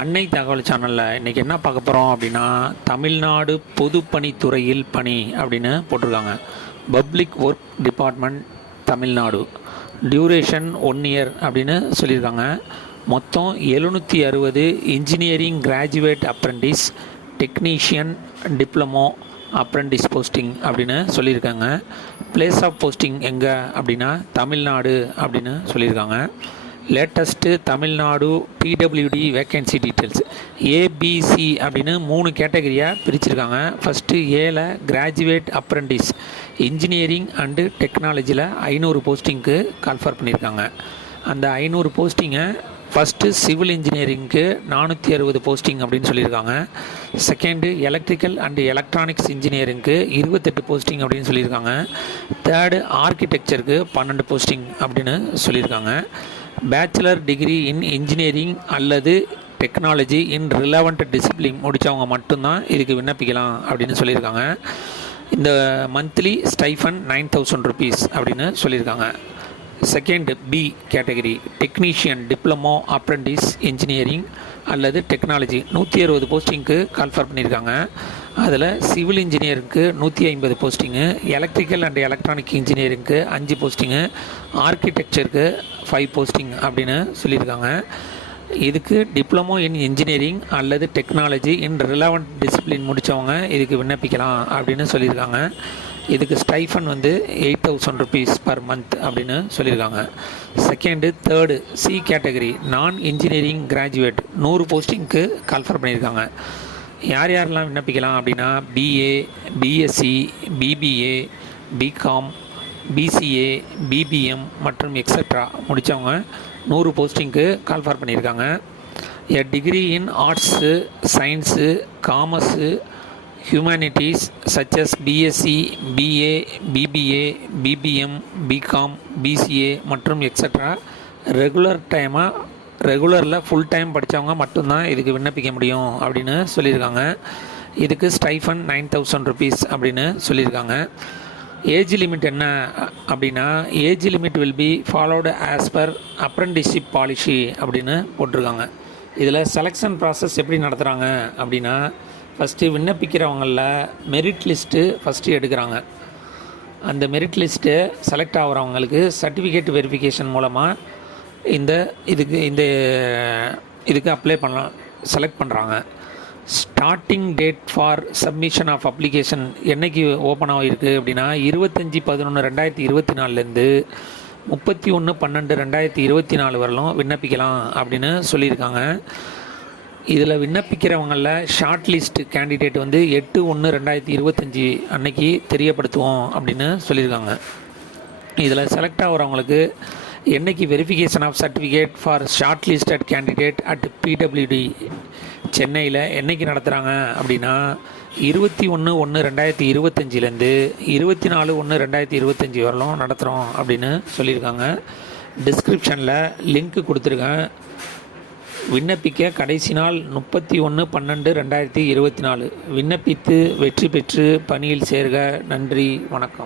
அன்னை தகவல் சேனலில் இன்றைக்கி என்ன பார்க்க போகிறோம் அப்படின்னா, தமிழ்நாடு பொதுப்பணித்துறையில் பணி அப்படின்னு போட்டிருக்காங்க. Public work department Tamil Nadu, duration 1 year அப்படின்னு சொல்லியிருக்காங்க. மொத்தம் 760 engineering graduate apprentice, technician, diploma apprentice posting அப்படின்னு சொல்லியிருக்காங்க. பிளேஸ் ஆஃப் போஸ்டிங் எங்கே அப்படின்னா தமிழ்நாடு அப்படின்னு சொல்லியிருக்காங்க. Latest Tamil Nadu PWD vacancy details ABC அப்படின்னு 3 கேட்டகரியாக பிரிச்சிருக்காங்க. ஃபஸ்ட்டு ஏல கிராஜுவேட் அப்ரெண்டிஸ் இன்ஜினியரிங் அண்டு டெக்னாலஜியில் 500 போஸ்டிங்க்கு கால்ஃபர் பண்ணியிருக்காங்க. அந்த 500 போஸ்டிங்கை ஃபஸ்ட்டு சிவில் இன்ஜினியரிங்க்கு 460 போஸ்டிங் அப்படின்னு சொல்லியிருக்காங்க. செகண்டு எலக்ட்ரிக்கல் அண்டு எலக்ட்ரானிக்ஸ் இன்ஜினியரிங்க்கு 28 போஸ்டிங் அப்படின்னு சொல்லியிருக்காங்க. தேர்டு ஆர்கிடெக்சருக்கு 12 போஸ்டிங் அப்படின்னு சொல்லியிருக்காங்க. பேச்சுலர் டிகிரி இன் இன்ஜினியரிங் அல்லது டெக்னாலஜி இன் ரிலவெண்ட் டிசிப்ளின் முடித்தவங்க மட்டும்தான் இதுக்கு விண்ணப்பிக்கலாம் அப்படின்னு சொல்லியிருக்காங்க. இந்த மந்த்லி ஸ்டைஃபன் 9000 rupees அப்படின்னு சொல்லியிருக்காங்க. Second B category technician, diploma apprentice engineering அல்லது டெக்னாலஜி 160 போஸ்டிங்க்கு கால்ஃபர் பண்ணியிருக்காங்க. அதில் சிவில் இன்ஜினியருக்கு 150 போஸ்டிங்கு, எலக்ட்ரிக்கல் அண்ட் எலக்ட்ரானிக் இன்ஜினியரிங்க்கு 5 போஸ்டிங்கு, ஆர்கிடெக்சருக்கு 5 போஸ்டிங் அப்படின்னு சொல்லியிருக்காங்க. இதுக்கு டிப்ளமோ இன் இன்ஜினியரிங் அல்லது டெக்னாலஜி இன் ரிலவெண்ட் டிசிப்ளின் முடித்தவங்க இதுக்கு விண்ணப்பிக்கலாம் அப்படின்னு சொல்லியிருக்காங்க. இதுக்கு ஸ்டைஃபன் 8000 rupees per month அப்படின்னு சொல்லியிருக்காங்க. Second third C category non engineering graduate 100 போஸ்டிங்க்கு கால்ஃபர் பண்ணியிருக்காங்க. யார் யாரெல்லாம் விண்ணப்பிக்கலாம் அப்படின்னா BA, BSc, BBA, BCom, BCA, BBM மற்றும் எக்ஸட்ரா முடித்தவங்க 100 போஸ்டிங்க்கு கால்ஃபர் பண்ணியிருக்காங்க. A degree in arts, science, commerce, humanities such as BSc, BA, BBA, BBM, BCom, BCA மற்றும் எக்ஸட்ரா ரெகுலரில் ஃபுல் டைம் படித்தவங்க மட்டும்தான் இதுக்கு விண்ணப்பிக்க முடியும் அப்படின்னு சொல்லியிருக்காங்க. இதுக்கு ஸ்டைஃபன் 9000 rupees அப்படின்னு சொல்லியிருக்காங்க. ஏஜ் லிமிட் என்ன அப்படின்னா age limit will be followed as per apprenticeship policy அப்படின்னு போட்டிருக்காங்க. இதில் செலெக்ஷன் ப்ராசஸ் எப்படி நடத்துகிறாங்க அப்படின்னா, ஃபஸ்ட்டு விண்ணப்பிக்கிறவங்களில் மெரிட் லிஸ்ட்டு ஃபஸ்ட்டு எடுக்கிறாங்க. அந்த மெரிட் லிஸ்ட்டு செலக்ட் ஆகிறவங்களுக்கு சர்டிஃபிகேட் வெரிஃபிகேஷன் மூலமாக இதுக்கு அப்ளை பண்ணலாம், செலக்ட் பண்ணுறாங்க. Starting date for submission of application என்றைக்கு ஓப்பன் ஆகிருக்கு அப்படின்னா 25/11/2024 31/12/2024 வரலும் விண்ணப்பிக்கலாம் அப்படின்னு சொல்லியிருக்காங்க. இதில் விண்ணப்பிக்கிறவங்களில் ஷார்ட் லிஸ்ட் கேண்டிடேட் 8/1/2025 அன்னைக்கு தெரியப்படுத்துவோம் அப்படின்னு சொல்லியிருக்காங்க. இதில் செலக்ட் ஆகிறவங்களுக்கு என்னைக்கு verification of certificate for short listed candidate at PWD சென்னையில் என்றைக்கு நடத்துகிறாங்க அப்படின்னா 21/1/2025 24/1/2025 வரலும் நடத்துகிறோம் அப்படின்னு சொல்லியிருக்காங்க. டிஸ்கிரிப்ஷனில் லிங்க் கொடுத்துருக்கேன். விண்ணப்பிக்க கடைசி நாள் 31/12/2024. விண்ணப்பித்து வெற்றி பெற்று பணியில் சேர்க. நன்றி, வணக்கம்.